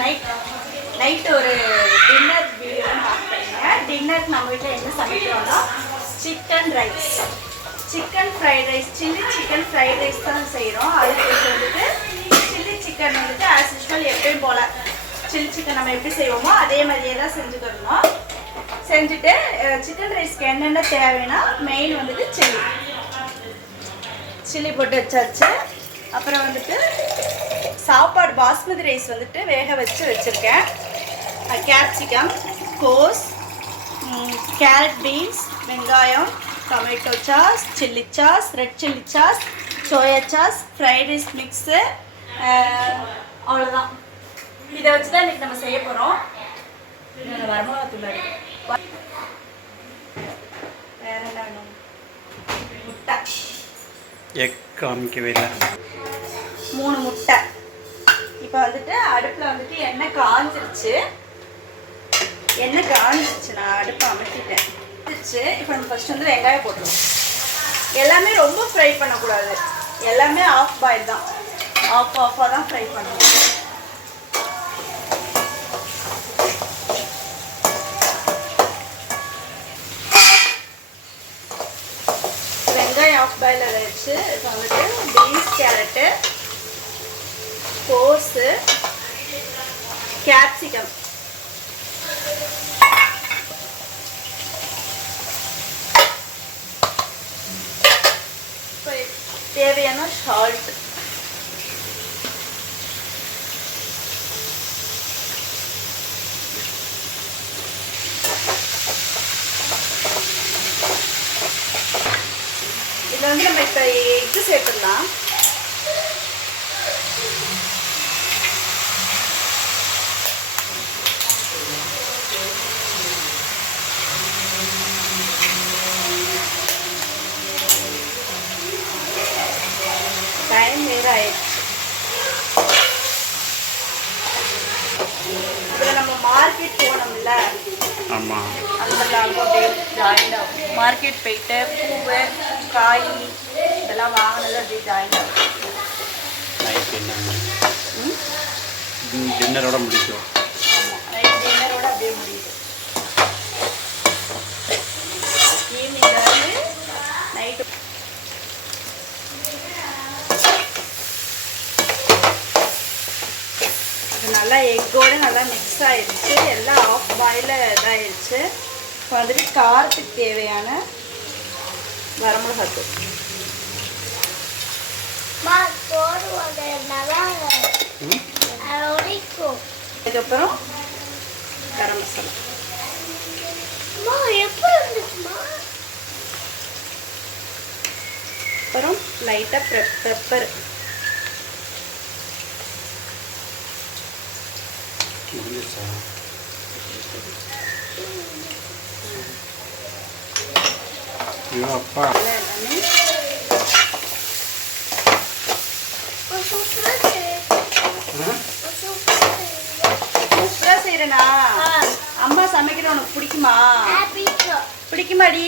Night ஒரு dinner video பார்க்குறீங்க. டின்னருக்கு நம்ம வீட்டில் என்ன சமைக்கிறோம்னா chicken fried rice, chilli chicken fried rice தான் செய்கிறோம். அதுக்கு வந்துட்டு சில்லி சிக்கன் வந்துட்டு ஆஸ் யூஸ்வல் எப்பயும் போல் சில்லி சிக்கன் நம்ம எப்படி செய்வோமோ அதே மாதிரியே தான் செஞ்சுக்கிறணும். செஞ்சுட்டு சிக்கன் ரைஸ்க்கு என்னென்ன தேவைன்னா மெயின் வந்துட்டு சில்லி போட்டு வச்சாச்சு. அப்புறம் வந்துட்டு சாப்பாடு பாஸ்மதி ரைஸ் வந்துட்டு வேக வச்சுருக்கேன். கேப்சிகம், கோஸ், கேரட், பீன்ஸ், வெங்காயம், tomato sauce, chilli sauce, red chilli sauce, soya sauce, fried rice mix, அவ்வளோதான். இதை வச்சு தான் இன்றைக்கி நம்ம செய்ய போகிறோம். வரமிளகாத்தூள் வேறு என்ன வேணும்? முட்டை, எக் காமிக்கவே இல்லை. 3 முட்டை. இப்போ வந்துட்டு அடுப்பில் வந்துட்டு எண்ணெய் காஞ்சிருச்சு. நான் அடுப்பை அமர்த்திட்டேன். இப்போ நம்ம ஃபர்ஸ்ட் வந்து வெங்காயம் போட்டுருவோம். எல்லாமே ரொம்ப ஃப்ரை பண்ணக்கூடாது, எல்லாமே ஆஃப் பாயில் தான், ஆஃபாக தான் ஃப்ரை பண்ணணும். வெங்காயம் ஆஃப் பாயில் ஆகிடுச்சு. இப்போ வந்துட்டு பீன்ஸ், கேரட்டு, கோஸு, கேப்சிகம், தேவையான சால்ட், இதில் வந்து நம்ம இப்போ எக்கு சேர்த்துடலாம். டைம் வேறு ஆயிடுச்சு. இதில் நம்ம மார்க்கெட் போனோம்ல, ஆமாம், அந்த அப்படியே ஜாயிண்ட் ஆகும். மார்க்கெட் போயிட்டு பூவு, காய் இதெல்லாம் வாங்கினது அப்படியே ஜாயிண்ட் ஆகும். நைட் டின்னரோட முடிக்கும். ஆமாம், நைட் டின்னரோட அப்படியே முடியுது. ஈவினிங்கில் வந்து நைட்டு நல்லா எக்கோடு நல்லா மிக்ஸ் ஆகிடுச்சு. எல்லாம் ஆஃப் பாயில் இதாகிடுச்சு. இப்போ வந்துட்டு காரத்துக்கு தேவையான வரமிளகாத்தூள், அதுக்கப்புறம் கரம் மசாலா, அப்புறம் லைட்டாக பெப்பர். அப்பா எல்லாமே சூப்பரா செய்யறேனா? அம்மா சமைக்கிறது உனக்கு பிடிக்குமா? பிடிக்குமாடி?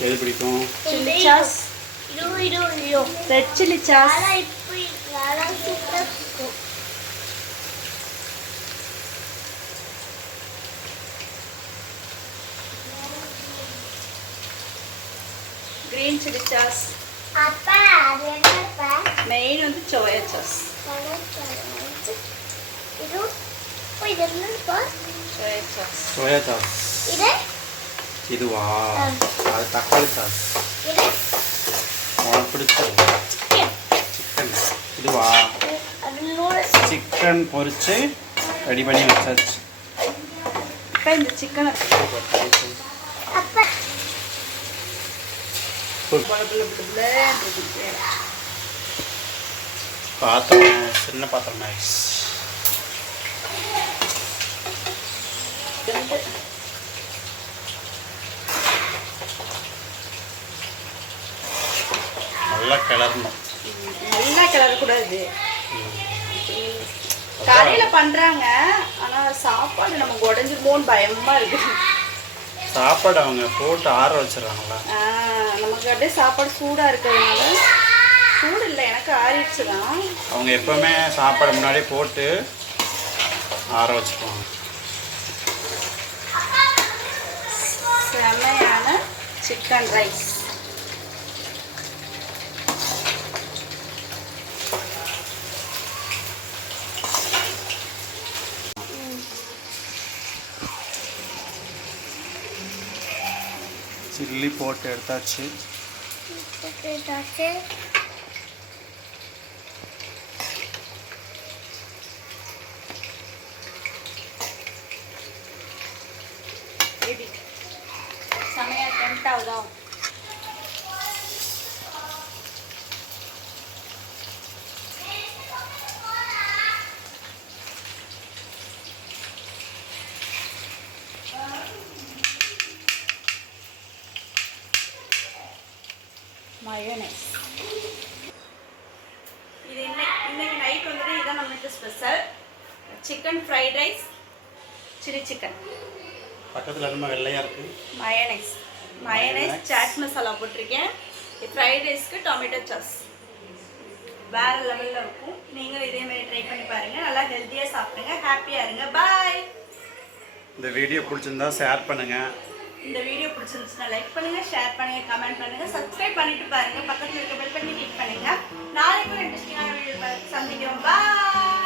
எது பிடிக்கும்? Chilli sauce, red chilli sauce, green chilli sauce, main வந்து சோயா சாஸ். சோயா சாஸ் இதுவா? அது தக்காளி சாஸ். உனக்கு பிடிச்சது சிக்கன். இதுவா? சிக்கன் பொரிச்சு ரெடி பண்ணி வச்சாச்சு. இப்போ இந்த சிக்கனை பாத்திரம் சின்ன பாத்திரம் ஆயிடுச்சு. நல்லா கிளறணும். நல்லா கிளறக்கூடாது. கடையில் பண்ணுறாங்க, ஆனால் சாப்பாடு நமக்கு உடஞ்சிருமோன்னு பயமாக இருக்குது. சாப்பாடு அவங்க போட்டு ஆற வச்சிடறாங்களா? நமக்கு அப்படியே சாப்பாடு சூடாக இருக்கிறதுனால சூடு இல்லை, எனக்கு ஆறிடுச்சு தான். அவங்க எப்போவுமே சாப்பாடு முன்னாடியே போட்டு ஆற வச்சுக்குவாங்க. செமையான சிக்கன் ரைஸ். சில்லி போட்டு எடுத்தாச்சு. செமையா டெம்ட் ஆகுதா? மயோனைஸ். இது இன்னைக்கு நைட் வந்துட்டு இதான் நம்மளுக்கு special. Chicken fried rice, chilli chicken. பக்கத்தில் என்னமோ வெள்ளையாக இருக்குது. மயோனைஸ் சாட் மசாலா போட்டிருக்கேன். ஃப்ரைட் ரைஸ்க்கு டொமேட்டோ சாஸ் வேறு லெவலில் இருக்கும். நீங்களும் இதே மாதிரி ட்ரை பண்ணி பாருங்கள். நல்லா ஹெல்த்தியாக சாப்பிடுங்க, ஹாப்பியாக இருங்க. பாய். இந்த வீடியோ பிடிச்சிருந்தா ஷேர் பண்ணுங்கள். இந்த வீடியோ பிடிச்சிருந்துச்சுன்னா லைக் பண்ணுங்கள், ஷேர் பண்ணுங்கள், கமெண்ட் பண்ணுங்கள், சப்ஸ்கிரைப் பண்ணிட்டு பாருங்கள். பக்கத்தில் இருக்க பெல் பண்ணி கிளிக் பண்ணுங்கள். நாளைக்கு ஒரு இன்ட்ரெஸ்டிங்கான வீடியோ சந்திக்கிறோம். பாய்.